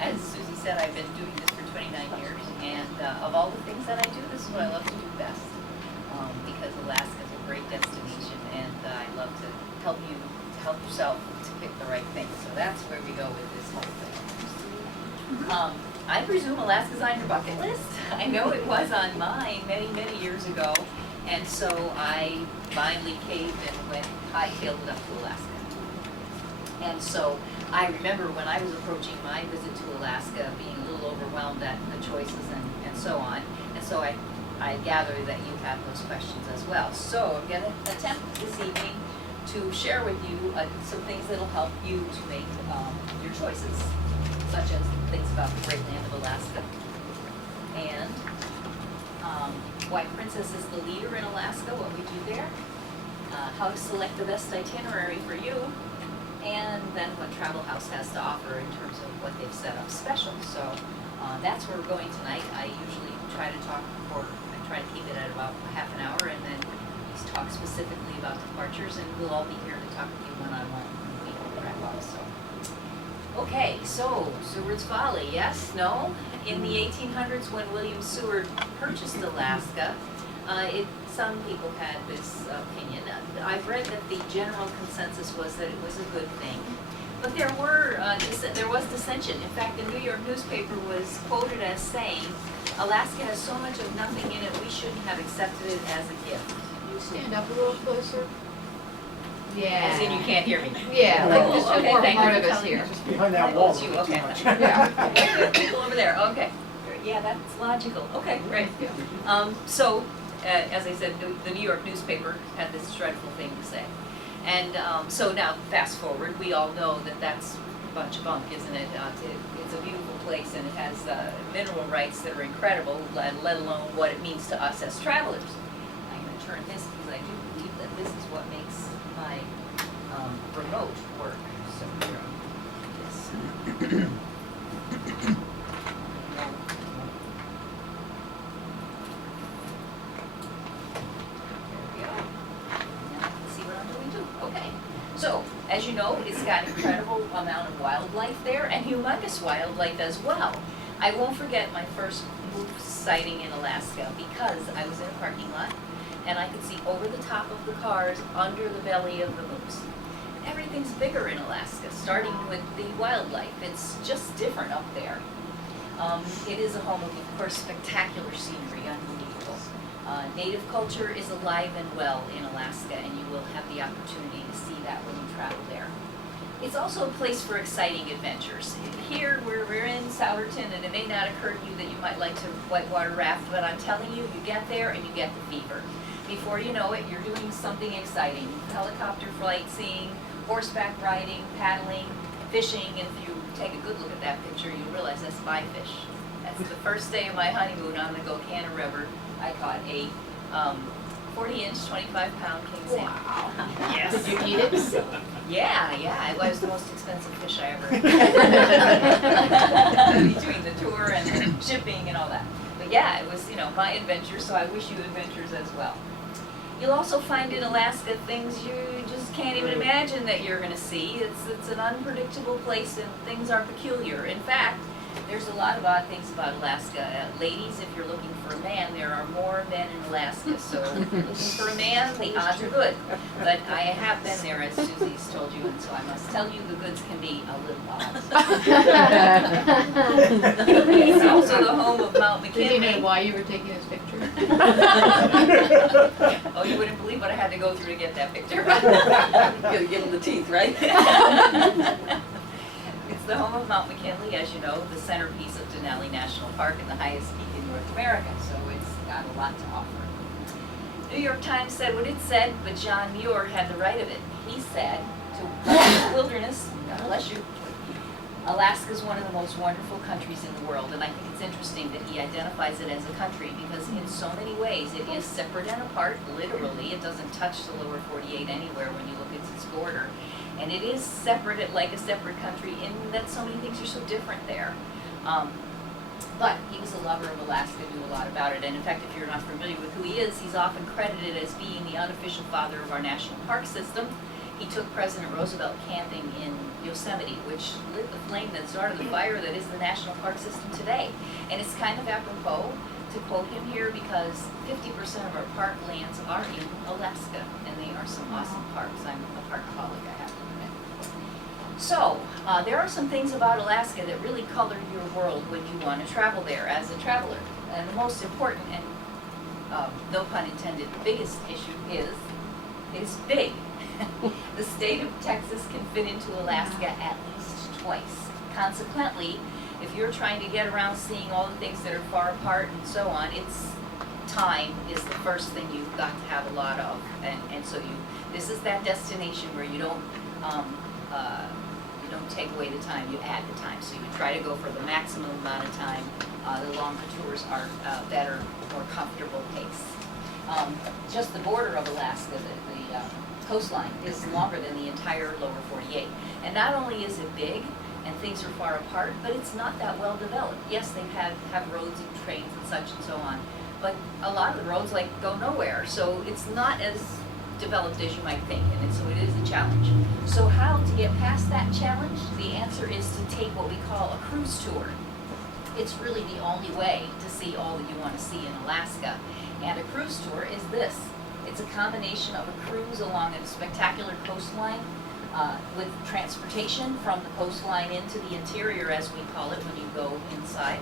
As Susie said, I've been doing this for 29 years, and of all the things that I do, this is what I love to do best. Because Alaska is a great destination, and I love to help yourself to pick the right thing. So that's where we go with this whole thing. I presume Alaska's on your bucket list. I know it was on mine many, many years ago, and so I finally caved and went hightailed it up to Alaska. And so I remember when I was approaching my visit to Alaska, being a little overwhelmed at the choices and so on. And so I gather that you have those questions as well. So I'm going to attempt this evening to share with you some things that will help you to make your choices, such as things about the great land of Alaska, and why Princess is the leader in Alaska, what we do there, how to select the best itinerary for you, and then what Travel Haus has to offer in terms of what they've set up special. So that's where we're going tonight. I usually try to keep it at about a half an hour, and then talk specifically about departures, and we'll all be here to talk with you one-on-one when we wrap up. So, okay, so Seward's Folly, yes, no? In the 1800s, when William Seward purchased Alaska, some people had this opinion. I've read that the general consensus was that it was a good thing, but there was dissension. In fact, the New York newspaper was quoted as saying, "Alaska has so much of nothing in it, we shouldn't have accepted it as a gift." Can you stand up a little closer? Yeah. As in you can't hear me? Yeah, like just okay, more thank part you of for us telling here. me. Just behind that wall. It's you, okay. Yeah. People over there, okay. Yeah, that's logical. Okay, great. So, as I said, the New York newspaper had this dreadful thing to say. And so now, fast forward, we all know that that's a bunch of bunk, isn't it? It's a beautiful place, and it has mineral rights that are incredible, let alone what it means to us as travelers. I'm going to turn this because I do believe that this is what makes my remote work. So here, this. So, as you know, it's got an incredible amount of wildlife there, and humongous wildlife as well. I won't forget my first moose sighting in Alaska, because I was in a parking lot, and I could see over the top of the cars under the belly of the moose. Everything's bigger in Alaska, starting with the wildlife. It's just different up there. It is a home of course, spectacular scenery, unbelievable. Native culture is alive and well in Alaska, and you will have the opportunity to see that when you travel there. It's also a place for exciting adventures. Here, we're in Sourton, and it may not occur to you that you might like to whitewater raft, but I'm telling you, you get there and you get the fever. Before you know it, you're doing something exciting. Helicopter flight seeing, horseback riding, paddling, fishing, and if you take a good look at that picture, you'll realize that's spy fish. That's the first day of my honeymoon on the Gocana River. I caught a 40-inch, 25-pound king salmon. Wow. Yes. Did you eat it? Yeah, it was the most expensive fish I ever ate. Between the tour and the shipping and all that. But yeah, it was, my adventure, so I wish you adventures as well. You'll also find in Alaska things you just can't even imagine that you're going to see. It's an unpredictable place, and things are peculiar. In fact, there's a lot of odd things about Alaska. Ladies, if you're looking for a man, there are more men in Alaska. So if you're looking for a man, the odds are good. But I have been there, as Susie's told you, and so I must tell you the goods can be a little odd. It's also the home of Mount McKinley. Did he know why you were taking this picture? Oh, you wouldn't believe what I had to go through to get that picture. You give him the teeth, right? It's the home of Mount McKinley, as you know, the centerpiece of Denali National Park and the highest peak in North America, so it's got a lot to offer. New York Times said what it said, but John Muir had the right of it. He said, to wilderness, God bless you, Alaska is one of the most wonderful countries in the world, and I think it's interesting that he identifies it as a country because in so many ways it is separate and apart, literally. It doesn't touch the lower 48 anywhere when you look at its border. And it is separate, like a separate country, in that so many things are so different there. But he was a lover of Alaska, knew a lot about it, and in fact, if you're not familiar with who he is, he's often credited as being the unofficial father of our national park system. He took President Roosevelt camping in Yosemite, which lit the flame that started the fire that is the national park system today. And it's kind of apropos to quote him here because 50% of our park lands are in Alaska, and they are some awesome parks. I'm a parkaholic, I have to admit. So, there are some things about Alaska that really color your world when you want to travel there as a traveler. And the most important and, no pun intended, biggest issue is it's big. The state of Texas can fit into Alaska at least twice. Consequently, if you're trying to get around seeing all the things that are far apart and so on, it's time is the first thing you've got to have a lot of. And so this is that destination where you don't take away the time, you add the time. So you try to go for the maximum amount of time. The longer tours are better, more comfortable pace. Just the border of Alaska, the coastline is longer than the entire lower 48. And not only is it big and things are far apart, but it's not that well developed. Yes, they have roads and trains and such and so on, but a lot of the roads go nowhere. So it's not as developed as you might think, and so it is a challenge. So how to get past that challenge? The answer is to take what we call a cruise tour. It's really the only way to see all that you want to see in Alaska. And a cruise tour is this. It's a combination of a cruise along a spectacular coastline with transportation from the coastline into the interior, as we call it, when you go inside,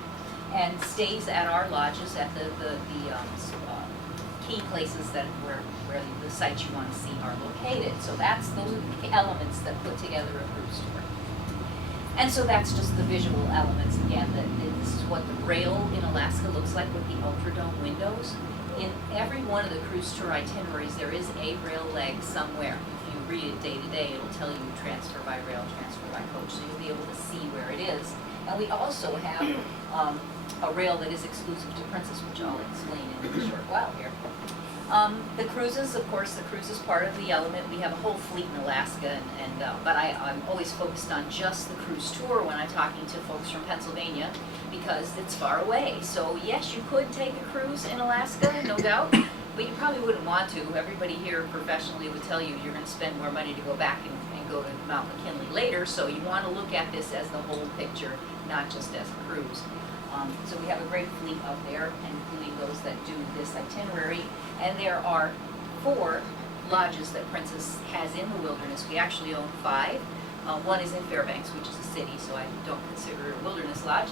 and stays at our lodges at the key places where the sites you want to see are located. So those are the elements that put together a cruise tour. And so that's just the visual elements again. This is what the rail in Alaska looks like with the ultra-dome windows. In every one of the cruise tour itineraries, there is a rail leg somewhere. If you read it day to day, it'll tell you transfer by rail, transfer by coach, so you'll be able to see where it is. And we also have a rail that is exclusive to Princess, which I'll explain in a short while here. The cruises, of course, the cruise is part of the element. We have a whole fleet in Alaska, but I'm always focused on just the cruise tour when I'm talking to folks from Pennsylvania because it's far away. So yes, you could take a cruise in Alaska, no doubt, but you probably wouldn't want to. Everybody here professionally would tell you you're going to spend more money to go back and go to Mount McKinley later, so you want to look at this as the whole picture, not just as a cruise. So we have a great fleet up there, including those that do this itinerary. And there are 4 lodges that Princess has in the wilderness. We actually own 5. One is in Fairbanks, which is a city, so I don't consider it a wilderness lodge,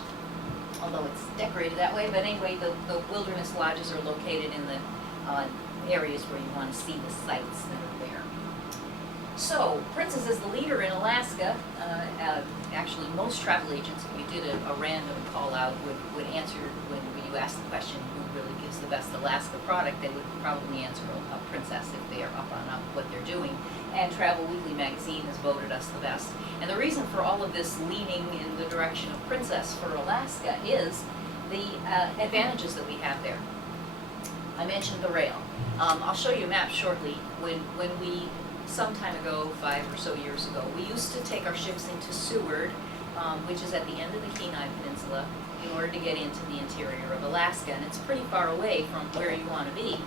although it's decorated that way. But anyway, the wilderness lodges are located in the areas where you want to see the sites that are there. So Princess is the leader in Alaska. Actually, most travel agents, if you did a random call out, would answer when you ask the question, who really gives the best Alaska product, they would probably answer Princess if they are up on what they're doing. And Travel Weekly magazine has voted us the best. And the reason for all of this leaning in the direction of Princess for Alaska is the advantages that we have there. I mentioned the rail. I'll show you a map shortly. When we some time ago, 5 or so years ago, we used to take our ships into Seward, which is at the end of the Kenai Peninsula, in order to get into the interior of Alaska, and it's pretty far away from where you want to be.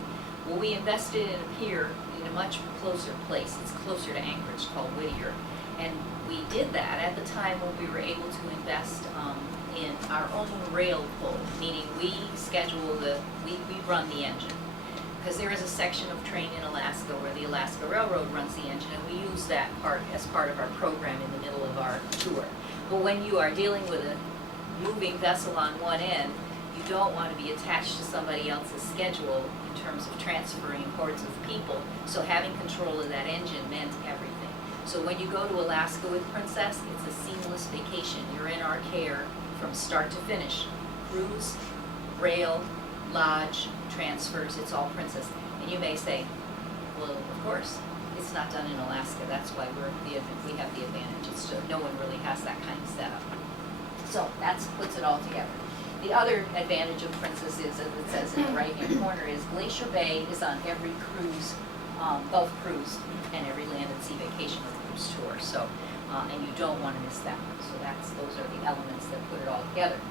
Well, we invested in a pier in a much closer place. It's closer to Anchorage, called Whittier, and we did that at the time when we were able to invest in our own rail pull, meaning we run the engine. Because there is a section of train in Alaska where the Alaska Railroad runs the engine, and we use that part as part of our program in the middle of our tour. But when you are dealing with a moving vessel on one end, you don't want to be attached to somebody else's schedule in terms of transferring hordes of people. So having control of that engine meant everything. So when you go to Alaska with Princess, it's a seamless vacation. You're in our care from start to finish. Cruise, rail, lodge, transfers, it's all Princess. And you may say, well, of course, it's not done in Alaska. That's why we have the advantage. It's just, no one really has that kind of setup. So that puts it all together. The other advantage of Princess is, as it says in the right-hand corner, is Glacier Bay is on every cruise, Gulf cruise, and every land and sea vacation or cruise tour. So, and you don't want to miss that one. So those are the elements that put it all together.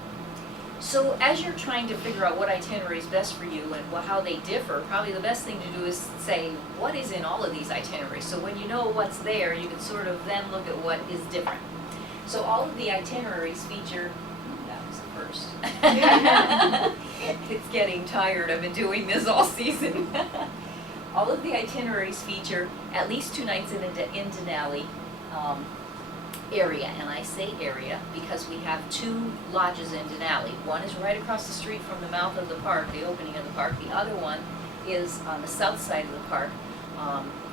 So as you're trying to figure out what itinerary is best for you and how they differ, probably the best thing to do is say, what is in all of these itineraries? So when you know what's there, you can sort of then look at what is different. So all of the itineraries feature, that was the first. It's getting tired, I've been doing this all season. All of the itineraries feature at least 2 nights in Denali area, and I say area because we have 2 lodges in Denali. One is right across the street from the mouth of the park, the opening of the park. The other one is on the south side of the park,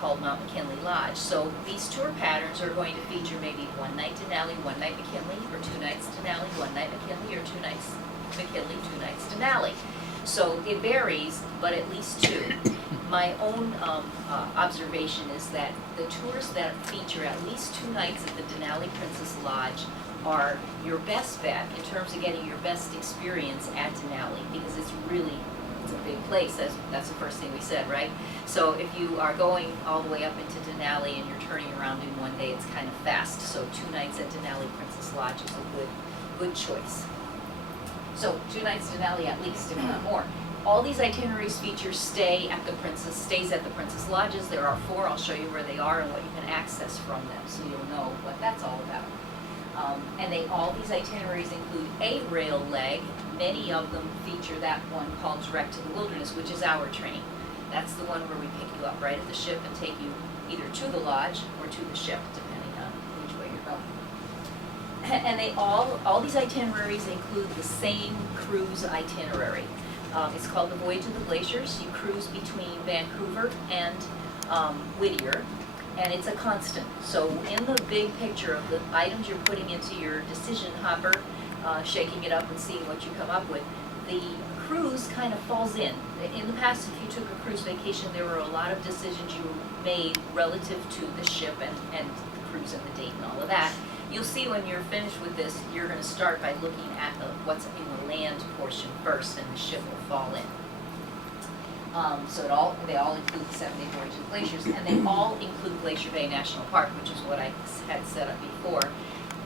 called Mount McKinley Lodge. So these tour patterns are going to feature maybe 1 night Denali, 1 night McKinley, or 2 nights Denali, 1 night McKinley, or 2 nights McKinley, 2 nights Denali. So it varies, but at least 2. My own observation is that the tours that feature at least 2 nights at the Denali Princess Lodge are your best bet in terms of getting your best experience at Denali, because it's a big place. That's the first thing we said, right? So if you are going all the way up into Denali and you're turning around in 1 day, it's kind of fast. So 2 nights at Denali Princess Lodge is a good choice. So 2 nights Denali at least, if not more. All these itineraries feature stays at the Princess Lodges. There are 4. I'll show you where they are and what you can access from them, so you'll know what that's all about. And all these itineraries include a rail leg. Many of them feature that one called Direct to the Wilderness, which is our train. That's the one where we pick you up right at the ship and take you either to the lodge or to the ship, depending on which way you're going. And all these itineraries include the same cruise itinerary. It's called the Voyage of the Glaciers. You cruise between Vancouver and Whittier, and it's a constant. So in the big picture of the items you're putting into your decision hopper, shaking it up and seeing what you come up with, the cruise kind of falls in. In the past, if you took a cruise vacation, there were a lot of decisions you made relative to the ship and the cruise and the date and all of that. You'll see when you're finished with this, you're going to start by looking at what's in the land portion first, and the ship will fall in. So they all include the 7-day voyage of the glaciers, and they all include Glacier Bay National Park, which is what I had set up before.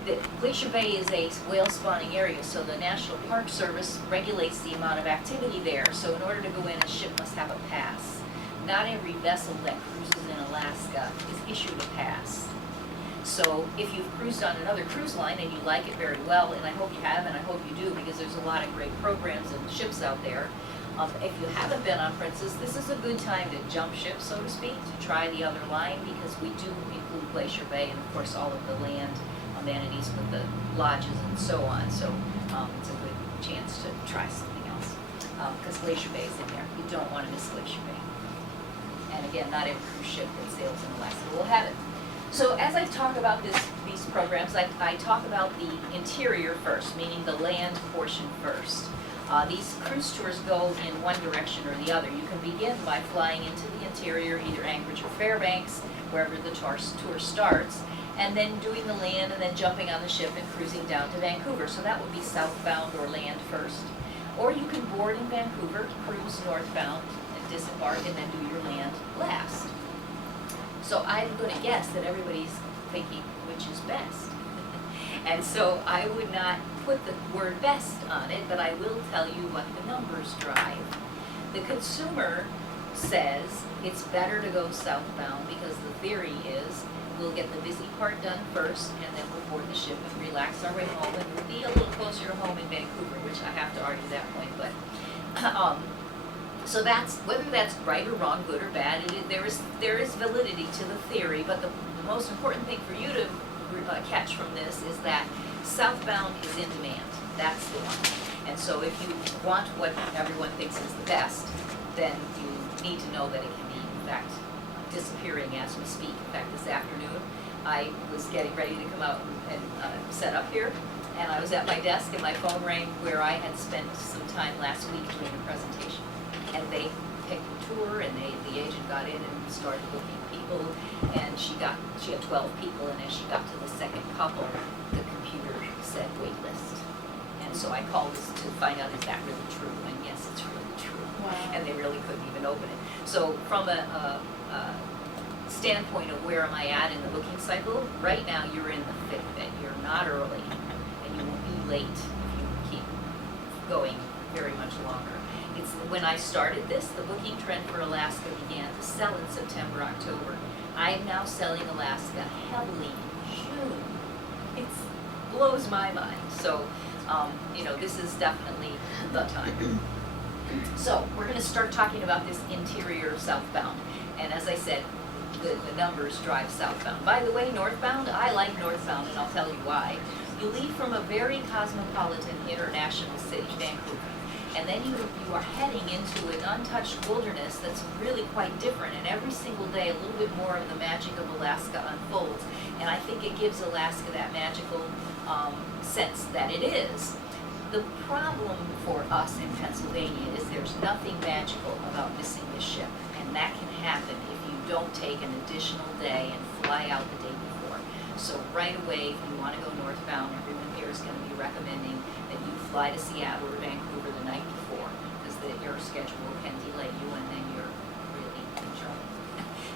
The Glacier Bay is a whale spawning area, so the National Park Service regulates the amount of activity there. So in order to go in, a ship must have a pass. Not every vessel that cruises in Alaska is issued a pass. So if you've cruised on another cruise line and you like it very well, and I hope you have, and I hope you do, because there's a lot of great programs and ships out there. If you haven't been on Princess, this is a good time to jump ship, so to speak, to try the other line, because we do include Glacier Bay and, of course, all of the land amenities with the lodges and so on. So it's a good chance to try something else, because Glacier Bay is in there. You don't want to miss Glacier Bay. And again, not every cruise ship that sails in Alaska will have it. So as I talk about these programs, I talk about the interior first, meaning the land portion first. These cruise tours go in one direction or the other. You can begin by flying into the interior, either Anchorage or Fairbanks, wherever the tour starts, and then doing the land and then jumping on the ship and cruising down to Vancouver. So that would be southbound or land first. Or you can board in Vancouver, cruise northbound, and disembark, and then do your land last. So I'm going to guess that everybody's thinking which is best. And so I would not put the word best on it, but I will tell you what the numbers drive. The consumer says it's better to go southbound because the theory is we'll get the busy part done first, and then we'll board the ship and relax our way home, and we'll be a little closer to home in Vancouver, which I have to argue that point. But so that's, whether that's right or wrong, good or bad, there is validity to the theory, but the most important thing for you to catch from this is that southbound is in demand. That's the one. And so if you want what everyone thinks is the best, then you need to know that it can be, in fact, disappearing as we speak. In fact, this afternoon, I was getting ready to come out and set up here, and I was at my desk, and my phone rang where I had spent some time last week doing a presentation. And they picked the tour, and the agent got in and started looking at people, and she had 12 people, and as she got to the second couple, the computer said wait list. And so I called to find out, is that really true? And yes, it's really true. Wow. And they really couldn't even open it. So from a standpoint of where am I at in the booking cycle, right now you're in the thick of it. You're not early, and you will be late if you keep going very much longer. It's when I started this, the booking trend for Alaska began to sell in September, October. I am now selling Alaska heavily in June. It blows my mind. So, you know, this is definitely the time. So we're going to start talking about this interior southbound. And as I said, the numbers drive southbound. By the way, northbound, I like northbound, and I'll tell you why. You leave from a very cosmopolitan international city, Vancouver, and then you are heading into an untouched wilderness that's really quite different. And every single day, a little bit more of the magic of Alaska unfolds. And I think it gives Alaska that magical sense that it is. The problem for us in Pennsylvania is there's nothing magical about missing this ship, and that can happen if you don't take an additional day and fly out the day before. So right away, if you want to go northbound, everyone here is going to be recommending that you fly to Seattle or Vancouver the night before, because your schedule can delay you, and then you're really in trouble.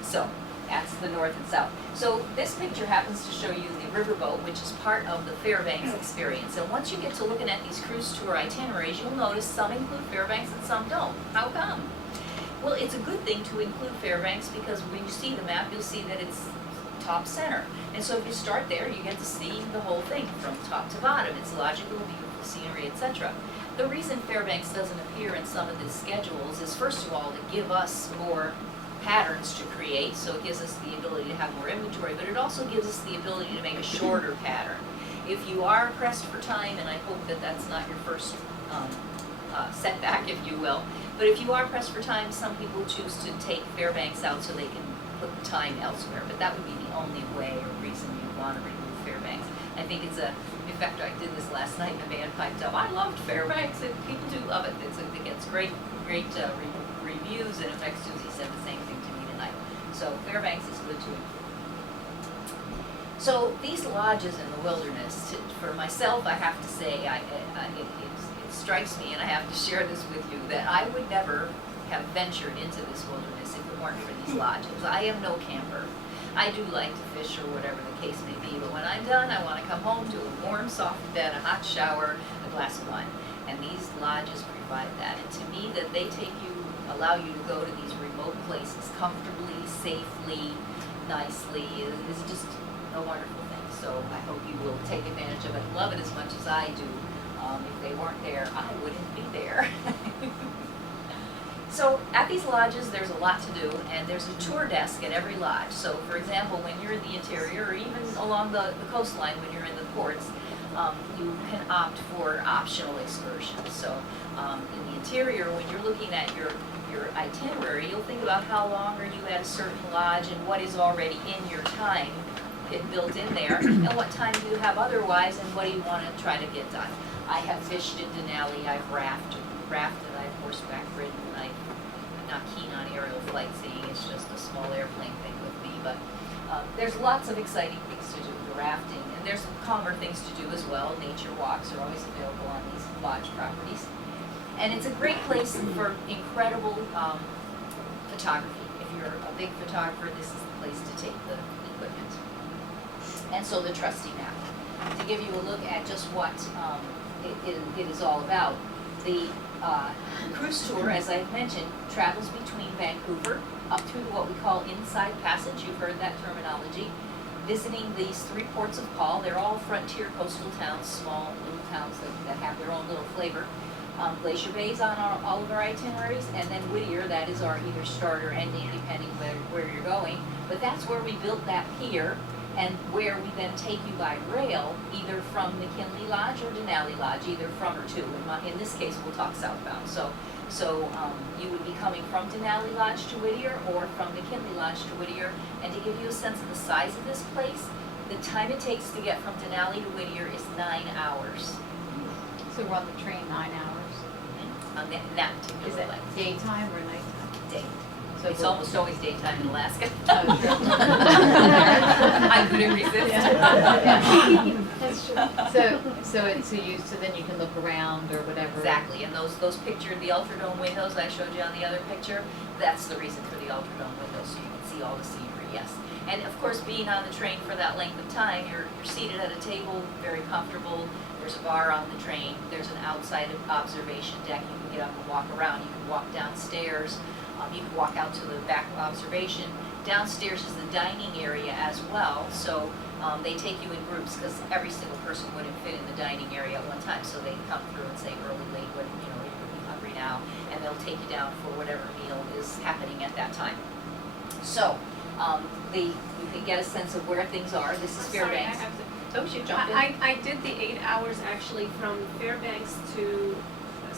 So that's the north and south. So this picture happens to show you the riverboat, which is part of the Fairbanks experience. And once you get to looking at these cruise tour itineraries, you'll notice some include Fairbanks and some don't. How come? Well, it's a good thing to include Fairbanks because when you see the map, you'll see that it's top center. And so if you start there, you get to see the whole thing from top to bottom. It's logical, beautiful scenery, etc. The reason Fairbanks doesn't appear in some of the schedules is, first of all, to give us more patterns to create, so it gives us the ability to have more inventory, but it also gives us the ability to make a shorter pattern. If you are pressed for time, and I hope that that's not your first setback, if you will, but if you are pressed for time, some people choose to take Fairbanks out so they can put time elsewhere, but that would be the only way or reason you want to remove Fairbanks. I think it's in fact, I did this last night and the band piped up, I loved Fairbanks, and people do love it. It gets great reviews, and in fact, Susie said the same thing to me tonight. So Fairbanks is good too. So these lodges in the wilderness, for myself, I have to say, it strikes me, and I have to share this with you, that I would never have ventured into this wilderness if it weren't for these lodges. I am no camper. I do like to fish or whatever the case may be, but when I'm done, I want to come home to a warm, soft bed, a hot shower, a glass of wine. And these lodges provide that. And to me, that they allow you to go to these remote places comfortably, safely, nicely, is just a wonderful thing. So I hope you will take advantage of it and love it as much as I do. If they weren't there, I wouldn't be there. So at these lodges, there's a lot to do, and there's a tour desk at every lodge. So for example, when you're in the interior, or even along the coastline when you're in the ports, you can opt for optional excursions. So in the interior, when you're looking at your itinerary, you'll think about how long are you at a certain lodge and what is already in your time built in there, and what time do you have otherwise, and what do you want to try to get done. I have fished in Denali, I've rafted, I've horseback ridden, I'm not keen on aerial flight seeing, it's just a small airplane thing with me, but there's lots of exciting things to do, the rafting, and there's calmer things to do as well. Nature walks are always available on these lodge properties. And it's a great place for incredible photography. If you're a big photographer, this is the place to take the equipment. And so the trusty map. To give you a look at just what it is all about, the cruise tour, as I mentioned, travels between Vancouver up through to what we call Inside Passage. You've heard that terminology. Visiting these 3 ports of call. They're all frontier coastal towns, small little towns that have their own little flavor. Glacier Bay is on all of our itineraries, and then Whittier, that is our either start or ending, depending where you're going. But that's where we built that pier, and where we then take you by rail, either from McKinley Lodge or Denali Lodge, either from or to. In this case, we'll talk southbound. So you would be coming from Denali Lodge to Whittier, or from McKinley Lodge to Whittier. And to give you a sense of the size of this place, the time it takes to get from Denali to Whittier is 9 hours. So we're on the train 9 hours. On that particular Is it length. daytime or nighttime? Day. So It's we'll- almost always daytime in Alaska. Oh, sure. I couldn't resist. That's true. So then you can look around or whatever. Exactly, and those pictured, the ultradome windows I showed you on the other picture, that's the reason for the ultradome windows, so you can see all the scenery, yes. And of course, being on the train for that length of time, you're seated at a table, very comfortable. There's a bar on the train. There's an outside observation deck. You can get up and walk around. You can walk downstairs. You can walk out to the back observation. Downstairs is the dining area as well. So they take you in groups because every single person wouldn't fit in the dining area at one time. So they come through and say early, late, when you're really hungry now, and they'll take you down for whatever meal is happening at that time. So you can get a sense of where things are. This is Fairbanks. Oh, you jump in. I did the 8 hours actually from Fairbanks to,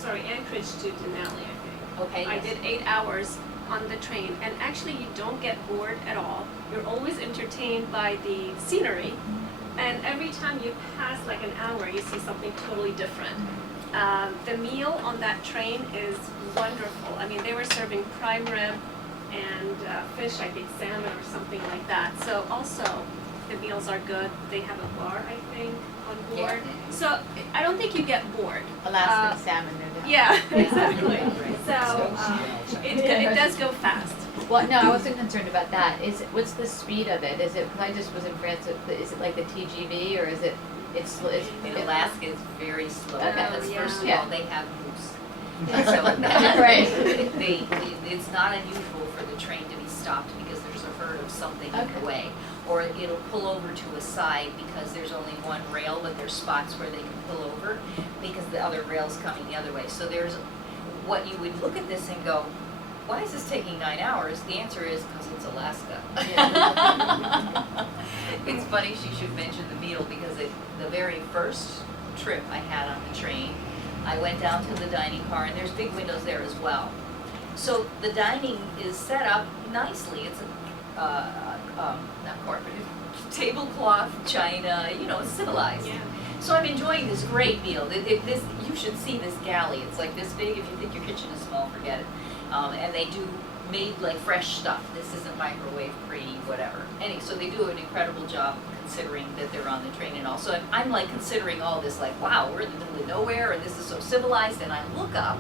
Anchorage to Denali, I think. Okay. I yes. did 8 hours on the train, and actually you don't get bored at all. You're always entertained by the scenery, and every time you pass like an hour, you see something totally different. The meal on that train is wonderful. I mean, they were serving prime rib and fish, I think salmon or something like that. So also, the meals are good. They have a bar, I think, on board. Yeah. So I don't think you get bored. Alaskan salmon, no doubt. Yeah, exactly. So it does go fast. Well, no, I wasn't concerned about that. What's the speed of it? Is it, because I just was in France, is it like the TGV or is it, it's In Alaska, it's very slow because yeah. first of Yeah. all, they have moose. And so Right. it's not unusual for the train to be stopped because there's a herd of something in Okay. the way. Or it'll pull over to a side because there's only one rail, but there's spots where they can pull over because the other rail's coming the other way. So there's what you would look at this and go, why is this taking 9 hours? The answer is because it's Alaska. It's funny she should mention the meal because the very first trip I had on the train, I went down to the dining car, and there's big windows there as well. So the dining is set up nicely. It's not corporate, tablecloth, china, it's civilized. Yeah. So I'm enjoying this great meal. This you should see this galley. It's like this big. If you think your kitchen is small, forget it. And they do made like fresh stuff. This isn't microwave pre whatever. So they do an incredible job considering that they're on the train, and also I'm like considering all this like, wow, we're in the middle of nowhere and this is so civilized, and I look up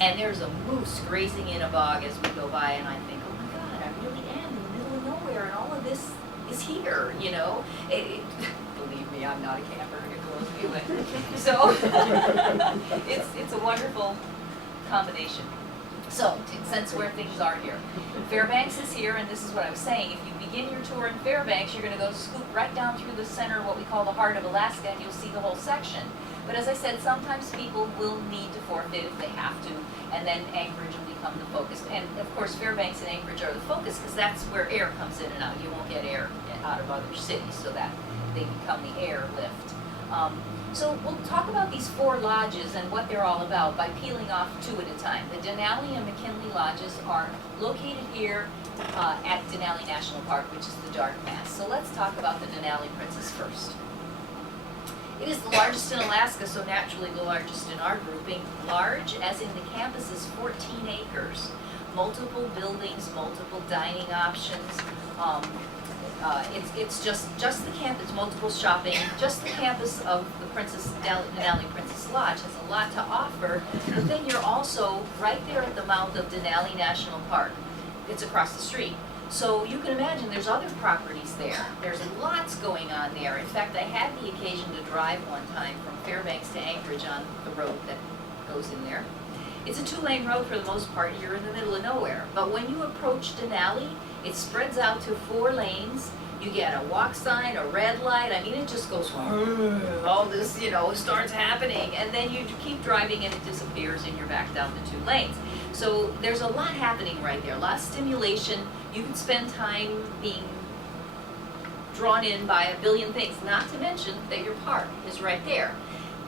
and there's a moose grazing in a bog as we go by, and I think, oh my God, I really am in the middle of nowhere and all of this is here, believe me, I'm not a camper, it blows me away. So it's a wonderful combination. So, to sense where things are here. Fairbanks is here, and this is what I was saying. If you begin your tour in Fairbanks, you're going to go scoop right down through the center, what we call the heart of Alaska, and you'll see the whole section. But as I said, sometimes people will need to forfeit if they have to, and then Anchorage will become the focus. And of course, Fairbanks and Anchorage are the focus because that's where air comes in and out. You won't get air out of other cities, so that they become the airlift. So we'll talk about these 4 lodges and what they're all about by peeling off 2 at a time. The Denali and McKinley lodges are located here at Denali National Park, which is the dark mass. So let's talk about the Denali Princess first. It is the largest in Alaska, so naturally the largest in our grouping. Large, as in the campus, is 14 acres. Multiple buildings, multiple dining options. It's just the campus, multiple shopping. Just the campus of the Denali Princess Lodge has a lot to offer. But then you're also right there at the mouth of Denali National Park. It's across the street. So you can imagine there's other properties there. There's lots going on there. In fact, I had the occasion to drive one time from Fairbanks to Anchorage on the road that goes in there. It's a 2-lane road for the most part. You're in the middle of nowhere. But when you approach Denali, it spreads out to 4 lanes. You get a walk sign, a red light. I mean, it just goes, all this, starts happening. And then you keep driving and it disappears and you're back down the 2 lanes. So there's a lot happening right there, a lot of stimulation. You can spend time being drawn in by a billion things, not to mention that your park is right there.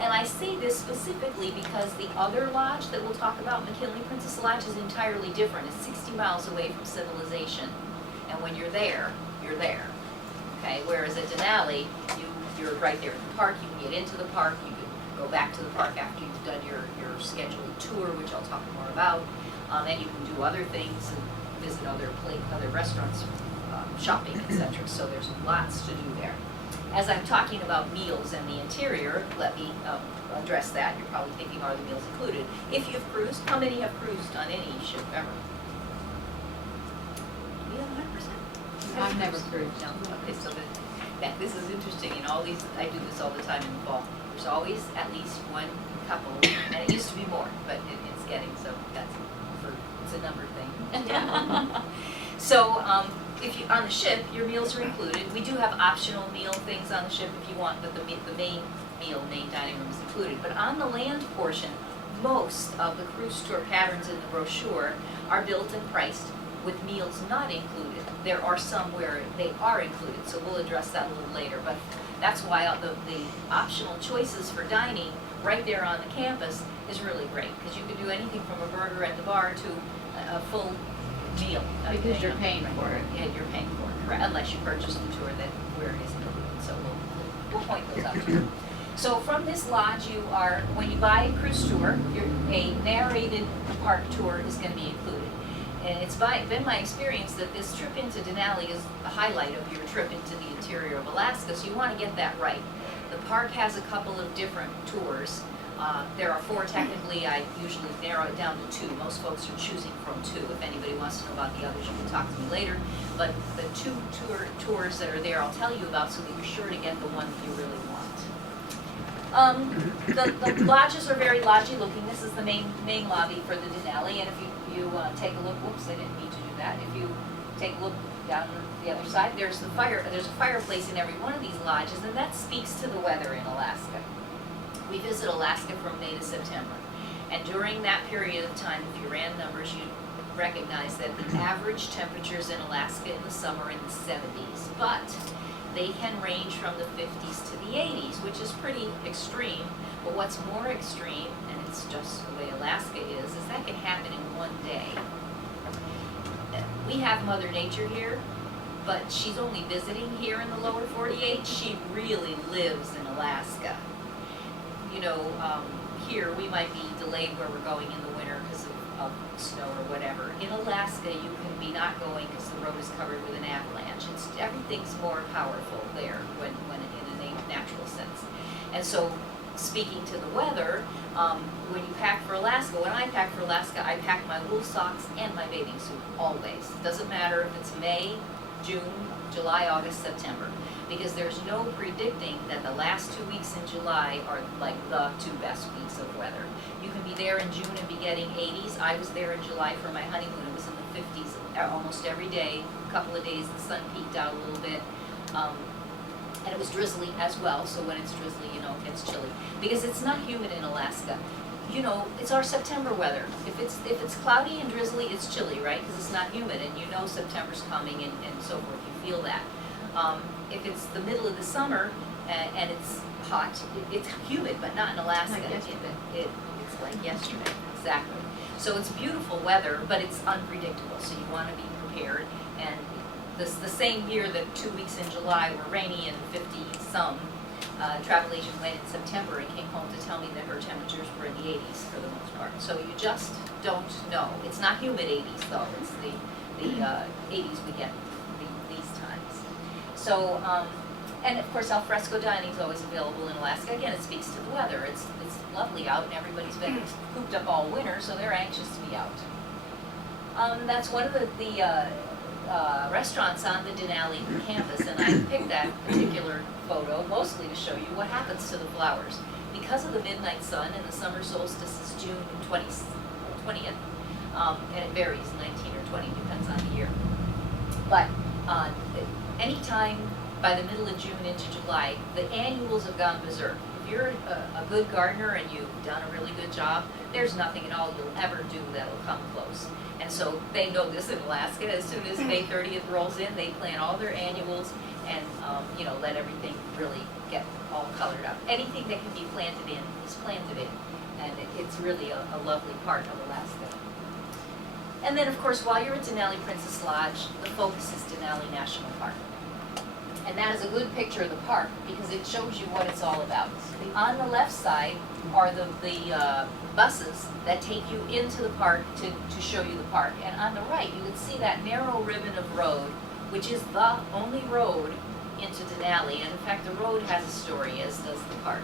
And I say this specifically because the other lodge that we'll talk about, McKinley Princess Lodge, is entirely different. It's 60 miles away from civilization. And when you're there, you're there. Okay, whereas at Denali, you're right there in the park. You can get into the park. You can go back to the park after you've done your scheduled tour, which I'll talk more about. And you can do other things and visit other restaurants, shopping, etc. So there's lots to do there. As I'm talking about meals and the interior, let me address that. You're probably thinking, are the meals included? If you've cruised, how many have cruised on any ship ever? Maybe 100%? I've never cruised. No, okay, so this is interesting, in all these, I do this all the time in the fall. There's always at least one couple, and it used to be more, but it's getting, so it's a number thing. So, if you, on the ship, your meals are included. We do have optional meal things on the ship if you want, but the main meal, main dining room is included. But on the land portion, most of the cruise tour patterns in the brochure are built and priced with meals not included. There are some where they are included, so we'll address that a little later. But that's why the optional choices for dining right there on the campus is really great, because you can do anything from a burger at the bar to a full meal. Because you're paying for it. Yeah, you're paying for it, correct, unless you purchase the tour that where it isn't included. So we'll point those out to you. So from this lodge, you are, when you buy a cruise tour, a narrated park tour is going to be included. And it's been my experience that this trip into Denali is the highlight of your trip into the interior of Alaska, so you want to get that right. The park has a couple of different tours. There are 4 technically. I usually narrow it down to 2. Most folks are choosing from 2. If anybody wants to know about the others, you can talk to me later. But the 2 tours that are there, I'll tell you about, so that you're sure to get the one that you really want. The lodges are very lodgy looking. This is the main lobby for the Denali, and if you take a look, whoops, I didn't mean to do that. If you take a look down the other side, there's a fireplace in every one of these lodges, and that speaks to the weather in Alaska. We visit Alaska from May to September, and during that period of time, if you ran numbers, you'd recognize that the average temperatures in Alaska in the summer are in the 70s, but they can range from the 50s to the 80s, which is pretty extreme. But what's more extreme, and it's just the way Alaska is that can happen in one day. We have Mother Nature here, but she's only visiting here in the lower 48. She really lives in Alaska. You know, here we might be delayed where we're going in the winter because of snow or whatever. In Alaska, you can be not going because the road is covered with an avalanche. Everything's more powerful there when in a natural sense. And so, speaking to the weather, when you pack for Alaska, when I pack for Alaska, I pack my wool socks and my bathing suit always. Doesn't matter if it's May, June, July, August, September, because there's no predicting that the last 2 weeks in July are like the 2 best weeks of weather. You can be there in June and be getting 80s. I was there in July for my honeymoon. It was in the 50s almost every day. A couple of days the sun peaked out a little bit. And it was drizzly as well, so when it's drizzly, you know, it gets chilly. Because it's not humid in Alaska. You know, it's our September weather. If it's cloudy and drizzly, it's chilly, right? Because it's not humid, and you know September's coming and so forth. You feel that. If it's the middle of the summer and it's hot, it's humid, but not in Alaska. Like yesterday. It's like yesterday, exactly. So it's beautiful weather, but it's unpredictable, so you want to be prepared. And the same year that 2 weeks in July were rainy and 50-some, travel agent went in September and came home to tell me that her temperatures were in the 80s for the most part. So you just don't know. It's not humid 80s though. It's the 80s we get these times. So, and of course al fresco dining is always available in Alaska. Again, it speaks to the weather. It's lovely out and everybody's been cooped up all winter, so they're anxious to be out. That's one of the restaurants on the Denali campus, and I picked that particular photo mostly to show you what happens to the flowers. Because of the midnight sun, and the summer solstice is June 20th, and it varies, 19 or 20, depends on the year. But anytime by the middle of June into July, the annuals have gone berserk. If you're a good gardener and you've done a really good job, there's nothing at all you'll ever do that'll come close. And so they know this in Alaska. As soon as May 30th rolls in, they plant all their annuals and you know, let everything really get all colored up. Anything that can be planted in is planted in, and it's really a lovely part of Alaska. And then, of course, while you're at Denali Princess Lodge, the focus is Denali National Park. And that is a good picture of the park because it shows you what it's all about. On the left side are the buses that take you into the park to show you the park. And on the right, you can see that narrow ribbon of road, which is the only road into Denali. And in fact, the road has a story, as does the park.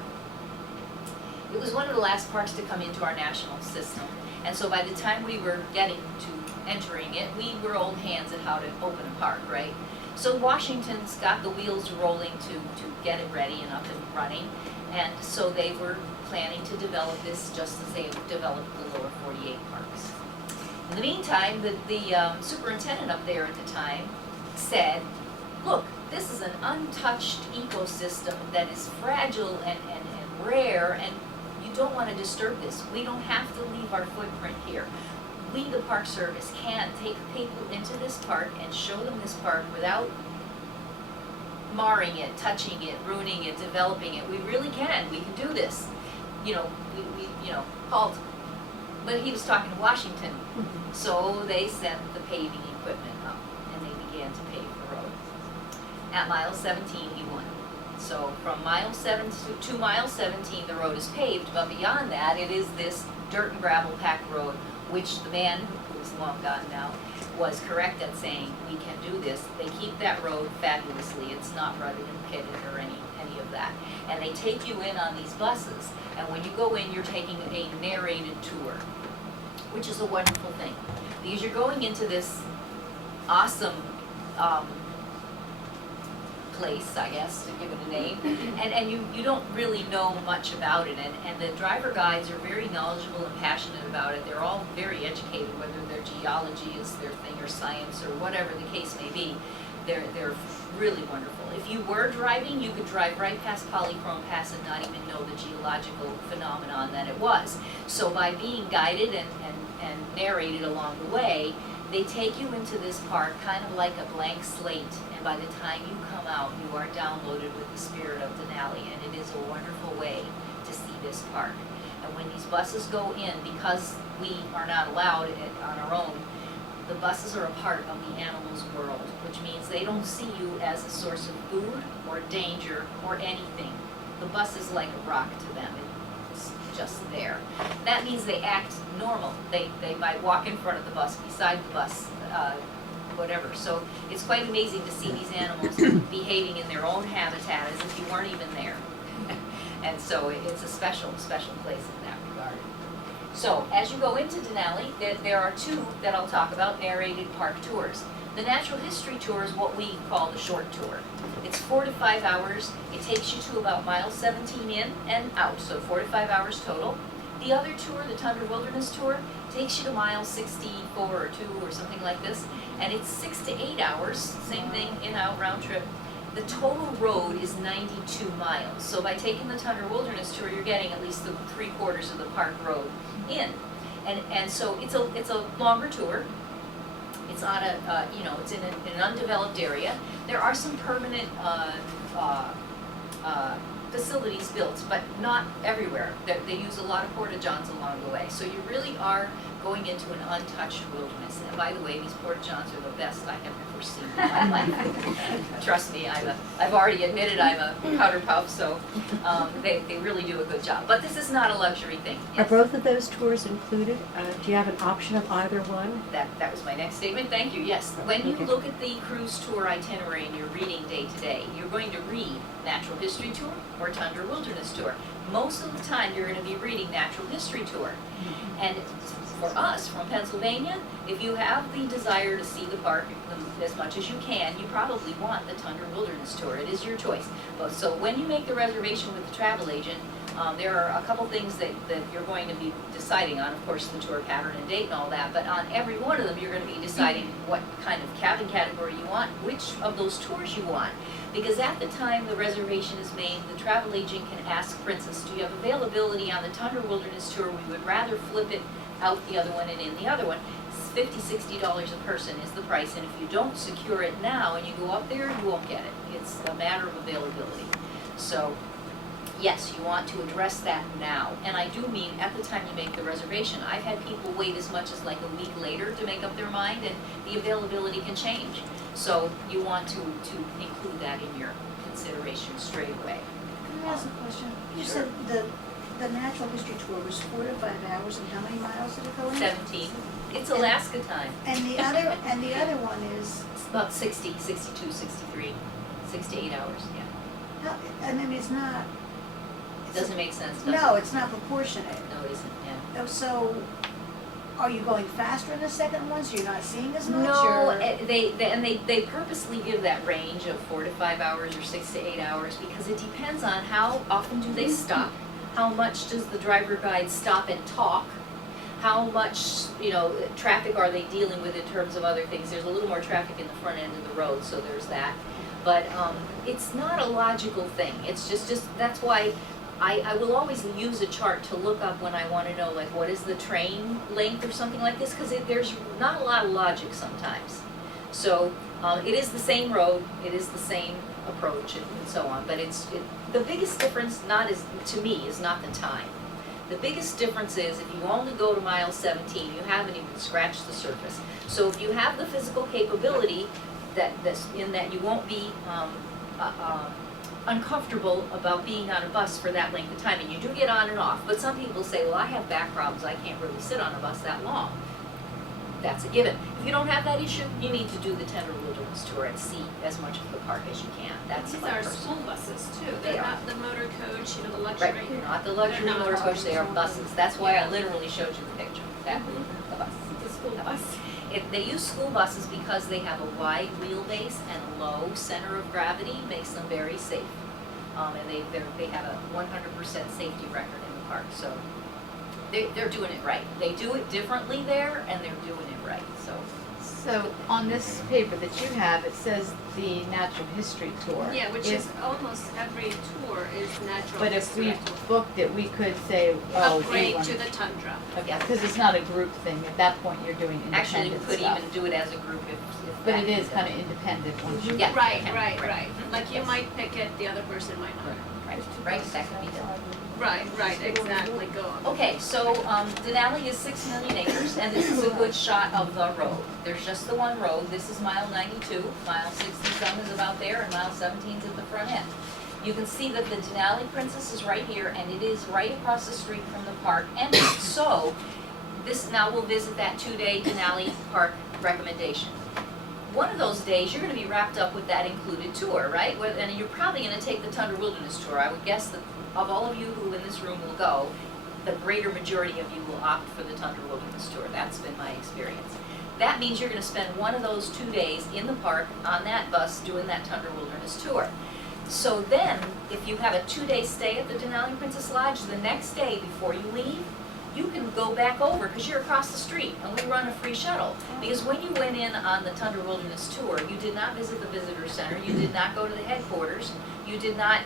It was one of the last parks to come into our national system. And so by the time we were getting to entering it, we were old hands at how to open a park, right? So Washington's got the wheels rolling to get it ready and up and running. And so they were planning to develop this just as they developed the lower 48 parks. In the meantime, the superintendent up there at the time said, look, this is an untouched ecosystem that is fragile and rare, and you don't want to disturb this. We don't have to leave our footprint here. We, the Park Service, can take people into this park and show them this park without marring it, touching it, ruining it, developing it. We really can. We can do this. We halt. But he was talking to Washington. So they sent the paving equipment up, and they began to pave the road. At mile 17, he won. So from mile 7 to mile 17, the road is paved, but beyond that, it is this dirt and gravel packed road, which the man, who is long gone now, was correct at saying, we can do this. They keep that road fabulously. It's not rutted and pitted or any of that. And they take you in on these buses, and when you go in, you're taking a narrated tour, which is a wonderful thing. Because you're going into this awesome place, I guess, to give it a name, and you don't really know much about it, and the driver guides are very knowledgeable and passionate about it. They're all very educated, whether their geology is their thing or science or whatever the case may be. They're really wonderful. If you were driving, you could drive right past Polychrome Pass and not even know the geological phenomenon that it was. So by being guided and narrated along the way, they take you into this park kind of like a blank slate, and by the time you come out, you are downloaded with the spirit of Denali, and it is a wonderful way to see this park. And when these buses go in, because we are not allowed it on our own, the buses are a part of the animals' world, which means they don't see you as a source of food or danger or anything. The bus is like a rock to them. It's just there. That means they act normal. They might walk in front of the bus, beside the bus, whatever. So it's quite amazing to see these animals behaving in their own habitat as if you weren't even there. And so it's a special, special place in that regard. So as you go into Denali, there are two that I'll talk about, narrated park tours. The natural history tour is what we call the short tour. It's 4 to 5 hours. It takes you to about mile 17 in and out, so 4 to 5 hours total. The other tour, the Tundra Wilderness Tour, takes you to mile 64 or 2 or something like this, and it's 6 to 8 hours, same thing, in-out, round trip. The total road is 92 miles, so by taking the Tundra Wilderness Tour, you're getting at least the 3/4 of the park road in. And so it's a longer tour. It's on it's in an undeveloped area. There are some permanent facilities built, but not everywhere. They use a lot of porta-johns along the way. So you really are going into an untouched wilderness. And by the way, these porta-johns are the best I have ever seen in my life. Trust me, I've already admitted I'm a powder puff, so they really do a good job. But this is not a luxury thing. Yes. Are both of those tours included? Do you have an option of either one? That was my next statement, thank you, yes. When you look at the cruise tour itinerary and you're reading day to day, you're going to read Natural History Tour or Tundra Wilderness Tour. Most of the time you're going to be reading Natural History Tour. And for us, from Pennsylvania, if you have the desire to see the park as much as you can, you probably want the Tundra Wilderness Tour. It is your choice. So when you make the reservation with the travel agent, there are a couple things that you're going to be deciding on, of course, the tour pattern and date and all that, but on every one of them you're going to be deciding what kind of cabin category you want, which of those tours you want. Because at the time the reservation is made, the travel agent can ask Princess, do you have availability on the Tundra Wilderness Tour? We would rather flip it out the other one and in the other one. $50, $60 a person is the price, and if you don't secure it now and you go up there, you won't get it. It's a matter of availability. So yes, you want to address that now. And I do mean at the time you make the reservation. I've had people wait as much as like a week later to make up their mind, and the availability can change. So you want to include that in your consideration straight away. Can I ask a question? You Sure. said the natural history tour was 4 to 5 hours, and how many miles did it go in? 17. It's Alaska time. And the other one is, It's about 60, 62, 63, 6 to 8 hours, yeah. I mean, it's not. It doesn't make sense, does it? No, it's not proportionate. No, it isn't, yeah. So Are you going faster in the second one, so you're not seeing as much, No, or? they purposely give that range of 4 to 5 hours or 6 to 8 hours because it depends on how often do they stop, how much does the driver guide stop and talk, how much, traffic are they dealing with in terms of other things. There's a little more traffic in the front end of the road, so there's that. But it's not a logical thing. It's just that's why I will always use a chart to look up when I want to know, like, what is the train length or something like this, because there's not a lot of logic sometimes. So it is the same road, it is the same approach and so on, but the biggest difference to me is not the time. The biggest difference is if you only go to mile 17, you haven't even scratched the surface. So if you have the physical capability that you won't be uncomfortable about being on a bus for that length of time, and you do get on and off, but some people say, well, I have back problems, I can't really sit on a bus that long. That's a given. If you don't have that issue, you need to do the Tender Wilderness Tour and see as much of the park as you can. That's These my are personal. school buses too, They they're are. not the motor coach, the luxury. Right, they're not the luxury They're not motor coach, they are buses. That's why I Yeah. literally showed you the picture, that, the bus. It's a school bus. They use school buses because they have a wide wheelbase and a low center of gravity, makes them very safe. And they have a 100% safety record in the park, so they're doing it right. They do it differently there, and they're doing it right, so. So on this paper that you have, it says the natural history tour. Yeah, which is almost every tour is natural But if we history. booked it, we could say, oh, we Upgrade want. to the tundra. Yeah. Because it's not a group thing, at that point you're doing Actually, you independent could stuff. even do it as a group if But that it is is kind of independent once you. Yeah. Right, okay, right, right. right. Like you Yes. might pick it, the other person might not. Right, that can be done. Right, exactly, go on. Okay, so Denali is 6 million acres, and this is a good shot of the road. There's just the one road. This is mile 92, mile 60-some is about there, and mile 17 is at the front end. You can see that the Denali Princess is right here, and it is right across the street from the park entrance. So now we'll visit that 2-day Denali Park recommendation. One of those days, you're going to be wrapped up with that included tour, right? And you're probably going to take the Tundra Wilderness Tour. I would guess that of all of you who in this room will go, the greater majority of you will opt for the Tundra Wilderness Tour. That's been my experience. That means you're going to spend one of those 2 days in the park on that bus doing that Tundra Wilderness Tour. So then, if you have a 2-day stay at the Denali Princess Lodge, the next day before you leave, you can go back over because you're across the street and we run a free shuttle. Because when you went in on the Tundra Wilderness Tour, you did not visit the visitor center, you did not go to the headquarters, you did not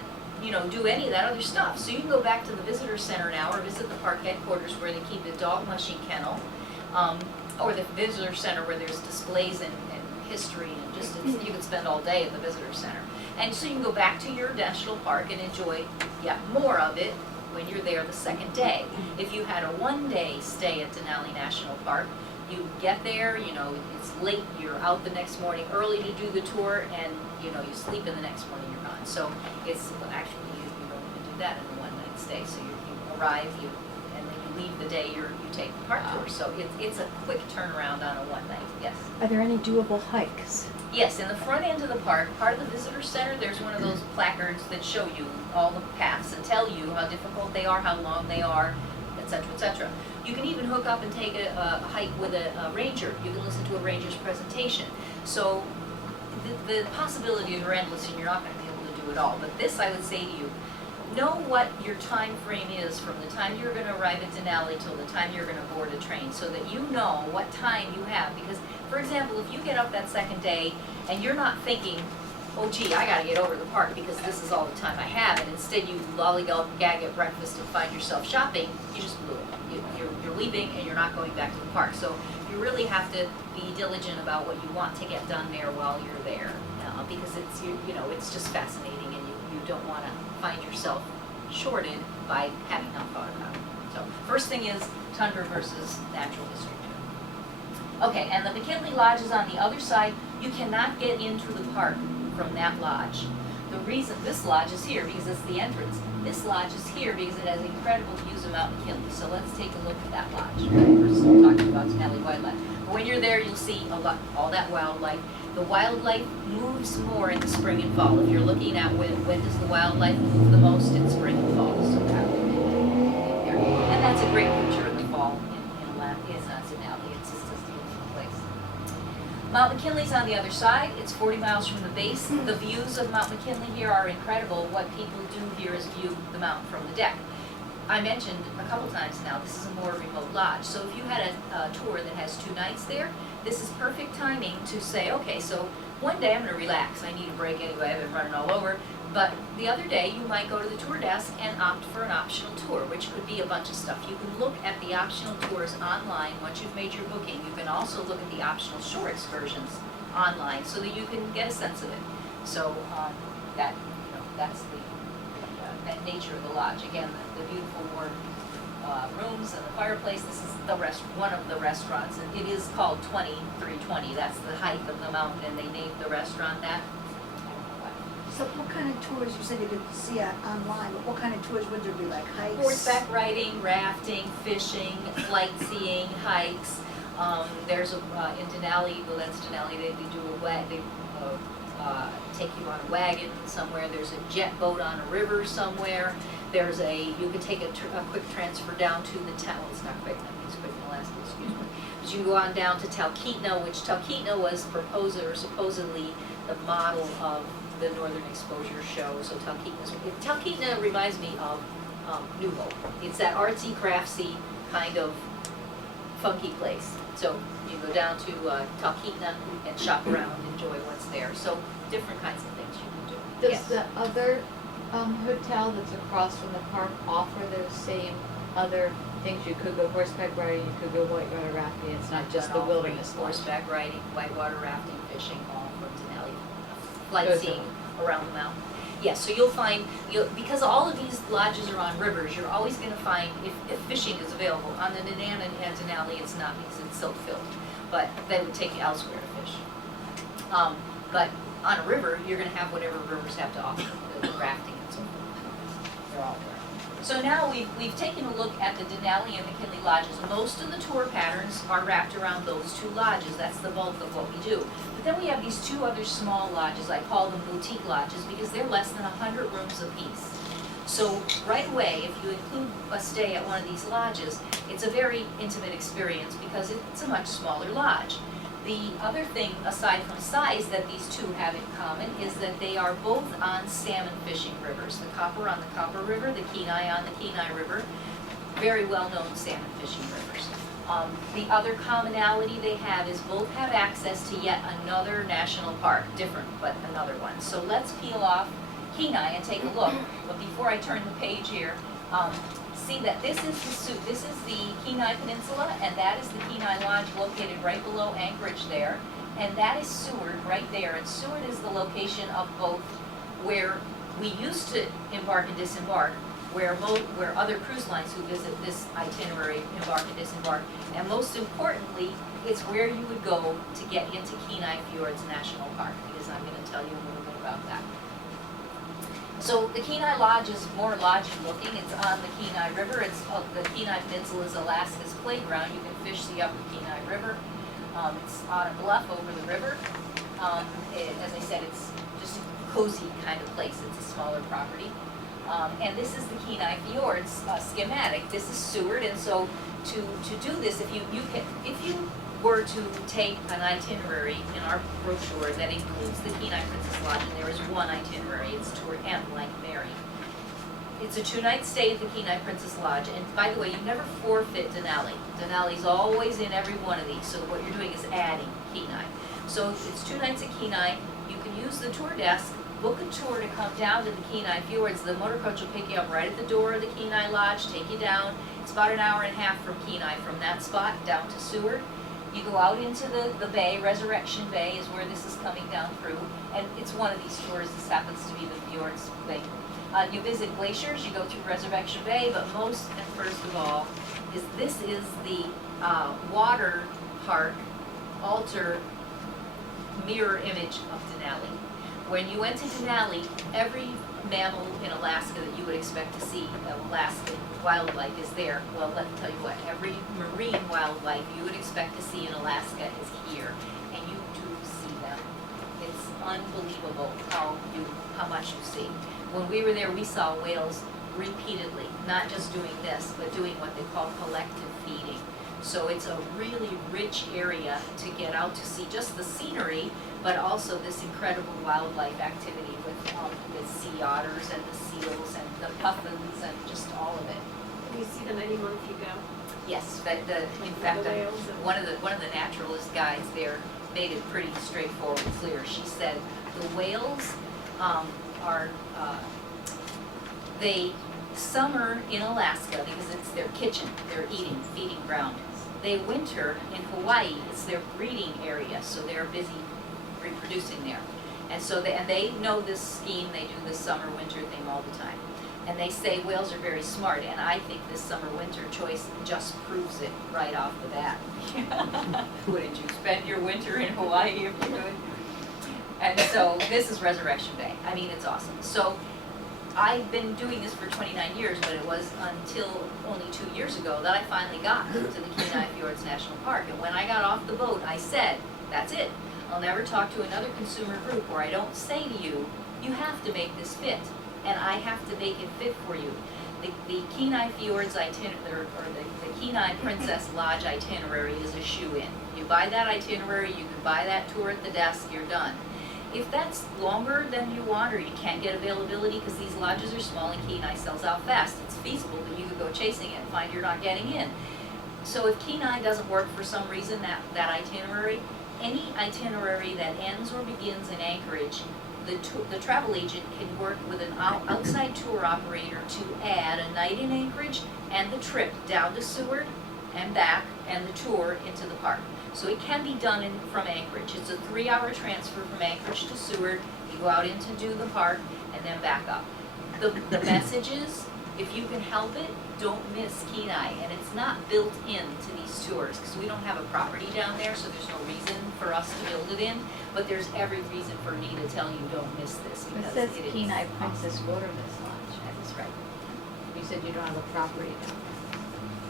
do any of that other stuff. So you can go back to the visitor center now or visit the park headquarters where they keep the dog mushing kennel, or the visitor center where there's displays and history and just, you can spend all day at the visitor center. And so you can go back to your national park and enjoy yet more of it when you're there the second day. If you had a 1-day stay at Denali National Park, you get there, it's late, you're out the next morning early to do the tour, and you sleep in the next morning, you're gone. So it's actually, you don't even do that in a 1-night stay. So you arrive, and then you leave the day you take the park tour. So it's a quick turnaround on a 1-night, yes. Are there any doable hikes? Yes, in the front end of the park, part of the visitor center, there's one of those placards that show you all the paths and tell you how difficult they are, how long they are, et cetera, et cetera. You can even hook up and take a hike with a ranger. You can listen to a ranger's presentation. So the possibilities are endless and you're not going to be able to do it all. But this, I would say to you, know what your time frame is from the time you're going to arrive at Denali till the time you're going to board a train, so that you know what time you have. Because, for example, if you get up that second day and you're not thinking, oh gee, I got to get over to the park because this is all the time I have, and instead you lollygag at breakfast and find yourself shopping, you just blew it. You're leaving and you're not going back to the park. So you really have to be diligent about what you want to get done there while you're there, because it's just fascinating, and you don't want to find yourself shorted by having not thought about it. So first thing is Tundra versus natural history tour. Okay, and the McKinley Lodge is on the other side. You cannot get into the park from that lodge. The reason this lodge is here because it's the entrance. This lodge is here because it has incredible views of Mount McKinley. So let's take a look at that lodge. First, we're talking about Denali Wildlife. But when you're there, you'll see all that wildlife. The wildlife moves more in the spring and fall. If you're looking at when does the wildlife move the most, in spring and fall. So that would be there. And that's a great picture of the fall in Denali. just a beautiful place. Mount McKinley's on the other side. It's 40 miles from the base. The views of Mount McKinley here are incredible. What people do here is view the mountain from the deck. I mentioned a couple times now, this is a more remote lodge. So if you had a tour that has 2 nights there, this is perfect timing to say, okay, so one day I'm going to relax. I need a break anyway. I've been running all over. But the other day, you might go to the tour desk and opt for an optional tour, which could be a bunch of stuff. You can look at the optional tours online once you've made your booking. You can also look at the optional short excursions online so that you can get a sense of it. So that's the that nature of the lodge. Again, the beautiful warm rooms and the fireplace. This is one of the restaurants, and it is called 2320. That's the height of the mountain, and they named the restaurant that. So what kind of tours, you said you could see online, but what kind of tours would there be, like hikes? Horseback riding, rafting, fishing, flight seeing, hikes. There's in Denali, well that's Denali, they do take you on a wagon somewhere. There's a jet boat on a river somewhere. You can take a quick transfer down to the town. Well, it's not quick, it's quick in Alaska, excuse me. But you can go on down to Talkeetna, which Talkeetna was supposedly the model of the Northern Exposure show. So Talkeetna reminds me of New Hope. It's that artsy, craftsy kind of funky place. So you go down to Talkeetna and shop around, enjoy what's there. So different kinds of things you can do. Does the other hotel that's across from the park offer those same other things? You could go horseback riding, you could go whitewater rafting. It's not just the wilderness lodge. Horseback riding, whitewater rafting, fishing, all from Denali. Flight seeing around the mountain. Yes, so you'll find, because all of these lodges are on rivers, you're always going to find, if fishing is available, on the Nanana and Denali it's not because it's silt filled, but they would take you elsewhere to fish. But on a river, you're going to have whatever rivers have to offer, the rafting and so forth. They're all there. So now we've taken a look at the Denali and McKinley lodges. Most of the tour patterns are wrapped around those 2 lodges. That's the bulk of what we do. But then we have these 2 other small lodges. I call them boutique lodges because they're less than 100 rooms apiece. So right away, if you include a stay at one of these lodges, it's a very intimate experience because it's a much smaller lodge. The other thing, aside from size, that these 2 have in common is that they are both on salmon fishing rivers. The Copper on the Copper River, the Kenai on the Kenai River, very well-known salmon fishing rivers. The other commonality they have is both have access to yet another national park, different, but another one. So let's peel off Kenai and take a look. But before I turn the page here, see that this is the Kenai Peninsula, and that is the Kenai Lodge located right below Anchorage there, and that is Seward right there. And Seward is the location of both where we used to embark and disembark, where other cruise lines who visit this itinerary embark and disembark, and most importantly, it's where you would go to get into Kenai Fjords National Park, because I'm going to tell you a little bit about that. So the Kenai Lodge is more lodgy looking. It's on the Kenai River. The Kenai Peninsula is Alaska's playground. You can fish the upper Kenai River. It's on a bluff over the river. As I said, it's just a cozy kind of place. It's a smaller property. And this is the Kenai Fjords schematic. This is Seward, and so to do this, if you were to take an itinerary in our brochure that includes the Kenai Princess Lodge, and there is one itinerary, it's Tour M, like Mary. It's a 2-night stay at the Kenai Princess Lodge, and by the way, you never forfeit Denali. Denali's always in every one of these, so what you're doing is adding Kenai. So it's 2 nights at Kenai. You can use the tour desk, book a tour to come down to the Kenai Fjords. The motor coach will pick you up right at the door of the Kenai Lodge, take you down. It's about an hour and a half from Kenai, from that spot down to Seward. You go out into the bay. Resurrection Bay is where this is coming down through, and it's one of these tours. This happens to be the Fjords thing. You visit glaciers, you go through Resurrection Bay, but most and first of all, this is the water park altar mirror image of Denali. When you went to Denali, every mammal in Alaska that you would expect to see, Alaskan wildlife, is there. Well, let me tell you what, every marine wildlife you would expect to see in Alaska is here, and you do see them. It's unbelievable how much you see. When we were there, we saw whales repeatedly, not just doing this, but doing what they call collective feeding. So it's a really rich area to get out to see just the scenery, but also this incredible wildlife activity with the sea otters and the seals and the puffins and just all of it. You see them any month you go. Yes, in The fact, whales and- one of the naturalist guides there made it pretty straightforward and clear. She said the whales they summer in Alaska because it's their kitchen, their feeding ground. They winter in Hawaii, it's their breeding area, so they're busy reproducing there. And so they know this scheme, they do this summer-winter thing all the time. And they say whales are very smart, and I think this summer-winter choice just proves it right off the bat. Wouldn't you spend your winter in Hawaii if you could? And so this is Resurrection Bay. I mean, it's awesome. So I've been doing this for 29 years, but it was until only 2 years ago that I finally got to the Kenai Fjords National Park. And when I got off the boat, I said, that's it. I'll never talk to another consumer group where I don't say to you, you have to make this fit, and I have to make it fit for you. The Kenai Fjords itinerary, or the Kenai Princess Lodge itinerary is a shoe-in. You buy that itinerary, you can buy that tour at the desk, you're done. If that's longer than you want, or you can't get availability because these lodges are small and Kenai sells out fast, it's feasible that you could go chasing it and find you're not getting in. So if Kenai doesn't work for some reason, that itinerary, any itinerary that ends or begins in Anchorage, the travel agent can work with an outside tour operator to add a night in Anchorage and the trip down to Seward and back and the tour into the park. So it can be done from Anchorage. It's a 3-hour transfer from Anchorage to Seward. You go out in to do the park and then back up. The message is, if you can help it, don't miss Kenai. And it's not built into these tours because we don't have a property down there, so there's no reason for us to build it in. But there's every reason for me to tell you don't miss this It because says it is Kenai awesome. Princess Wilderness Lodge. That is right. You said you don't have a property down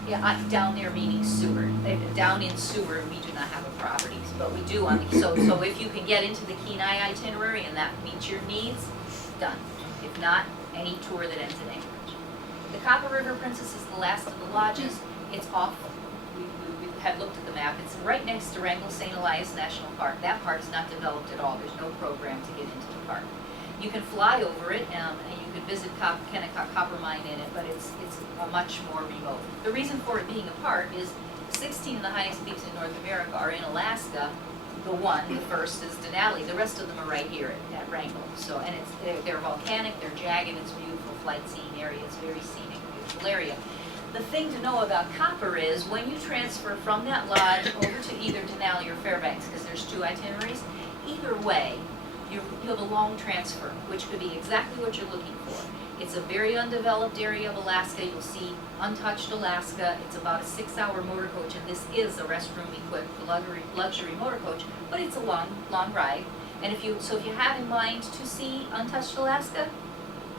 Yeah, down there meaning Seward. Down in Seward, we do not have a property, but we do on the, so if you can get into the Kenai itinerary and that meets your needs, done. If not, any tour that ends in Anchorage. The Copper River Princess is the last of the lodges. It's off, we had looked at the map, it's right next to Wrangell St. Elias National Park. That part is not developed at all, there's no program to get into the park. You can fly over it, and you can visit Kennecott Copper Mine in it, but it's a much more remote. The reason for it being a park is 16 of the highest peaks in North America are in Alaska. The first is Denali. The rest of them are right here at Wrangell. So, and they're volcanic, they're jagged, it's a beautiful flight scene area. It's a very scenic, beautiful area. The thing to know about Copper is when you transfer from that lodge over to either Denali or Fairbanks, because there's 2 itineraries, either way, you have a long transfer, which could be exactly what you're looking for. It's a very undeveloped area of Alaska. You'll see untouched Alaska. It's about a 6-hour motor coach, and this is a restroom-equipped luxury motor coach, but it's a long ride. And if you have in mind to see untouched Alaska,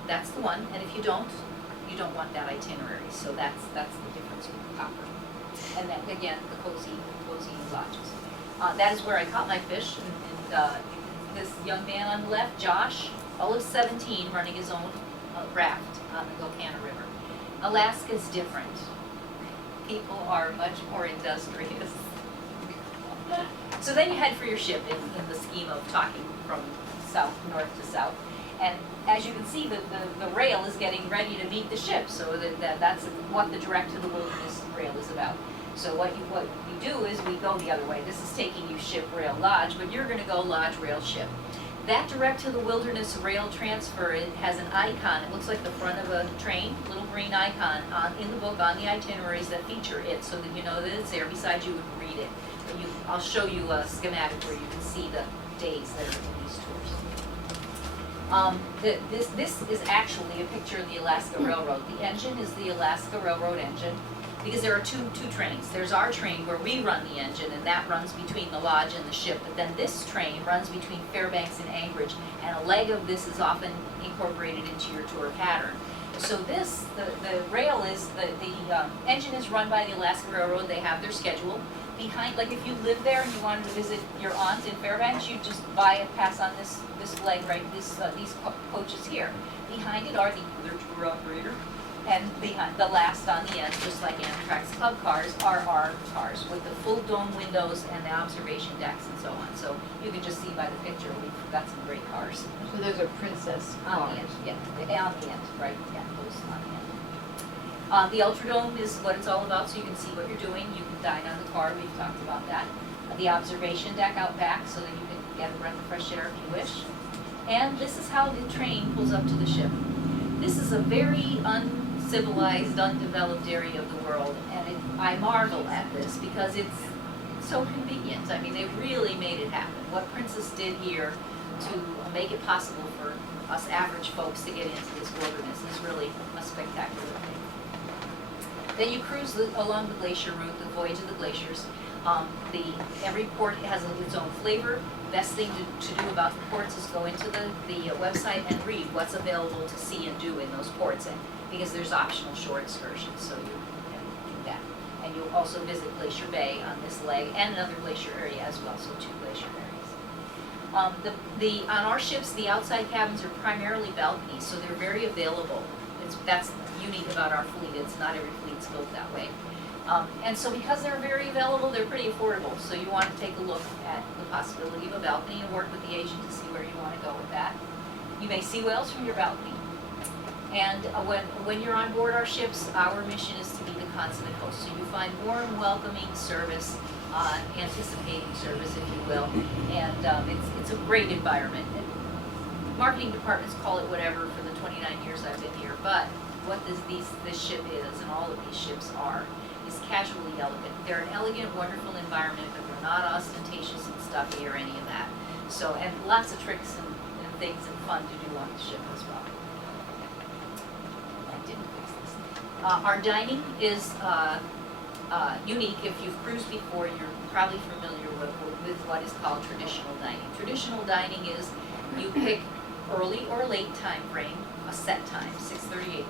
that's the one. And if you don't want that itinerary. So that's the difference with Copper. And then again, the cozy lodges. That is where I caught my fish, and this young man on the left, Josh, all of 17, running his own raft on the Gilcana River. Alaska's different. People are much more industrious. So then you head for your ship in the scheme of talking from north to south. And as you can see, the rail is getting ready to meet the ship. So that's what the Direct to the Wilderness rail is about. So what we do is we go the other way. This is taking you ship, rail, lodge, but you're going to go lodge, rail, ship. That Direct to the Wilderness rail transfer, it has an icon. It looks like the front of a train, little green icon in the book on the itineraries that feature it, so that you know that it's there beside you and read it. But I'll show you a schematic where you can see the days that are in these tours. This is actually a picture of the Alaska Railroad. The engine is the Alaska Railroad engine, because there are two trains. There's our train where we run the engine, and that runs between the lodge and the ship, but then this train runs between Fairbanks and Anchorage, and a leg of this is often incorporated into your tour pattern. So the rail is, the engine is run by the Alaska Railroad. They have their schedule. Behind, like if you live there and you wanted to visit your aunt in Fairbanks, you just pass on this leg, right, these coaches here. Behind it are the other tour operator And the last on the end, just like Amtrak's club cars, are our cars with the full dome windows and the observation decks and so on. So you can just see by the picture, we've got some great cars. So those are princess On cars. the end, yeah, on the end, right, yeah, those on the end. The Ultradome is what it's all about, so you can see what you're doing. You can dine on the car, we've talked about that. The observation deck out back, so that you can get a breath of fresh air if you wish. And this is how the train pulls up to the ship. This is a very uncivilized, undeveloped area of the world, and I marvel at this because it's so convenient. I mean, they really made it happen. What Princess did here to make it possible for us average folks to get into this wilderness is really a spectacular thing. Then you cruise along the glacier route, the voyage of the glaciers. Every port has its own flavor. Best thing to do about the ports is go into the website and read what's available to see and do in those ports, and because there's optional shore excursions, so you can do that. And you'll also visit Glacier Bay on this leg and another glacier area as well, so 2 glacier areas. On our ships, the outside cabins are primarily balconies, so they're very available. That's unique about our fleet. It's not every fleet's built that way. And so because they're very available, they're pretty affordable. So you want to take a look at the possibility of a balcony and work with the agent to see where you want to go with that. You may see whales from your balcony. And when you're on board our ships, our mission is to be the consummate host. So you find warm, welcoming service, anticipating service, if you will. And it's a great environment. And marketing departments call it whatever for the 29 years I've been here, but what this ship is, and all of these ships are, is casually elegant. They're an elegant, wonderful environment, but they're not ostentatious and stuffy or any of that. So, and lots of tricks and things and fun to do on the ship as well. I didn't fix this. Our dining is unique. If you've cruised before, you're probably familiar with what is called traditional dining. Traditional dining is you pick early or late time frame, a set time, 6:30, 8:30.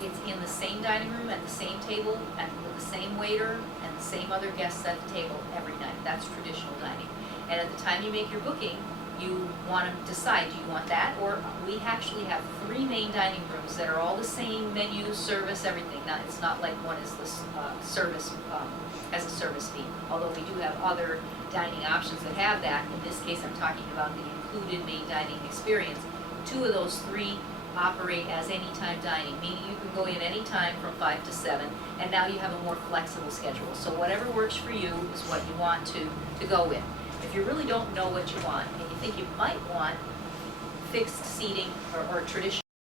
It's in the same dining room, at the same table, and with the same waiter and the same other guests at the table every night. That's traditional dining. And at the time you make your booking, you want to decide, do you want that? Or we actually have 3 main dining rooms that are all the same menu, service, everything. Now, it's not like one is the service, has a service fee, although we do have other dining options that have that. In this case, I'm talking about the included main dining experience. 2 of those 3 operate as anytime dining, meaning you can go in anytime from 5 to 7, and now you have a more flexible schedule. So whatever works for you is what you want to go with. If you really don't know what you want, and you think you might want fixed seating or traditional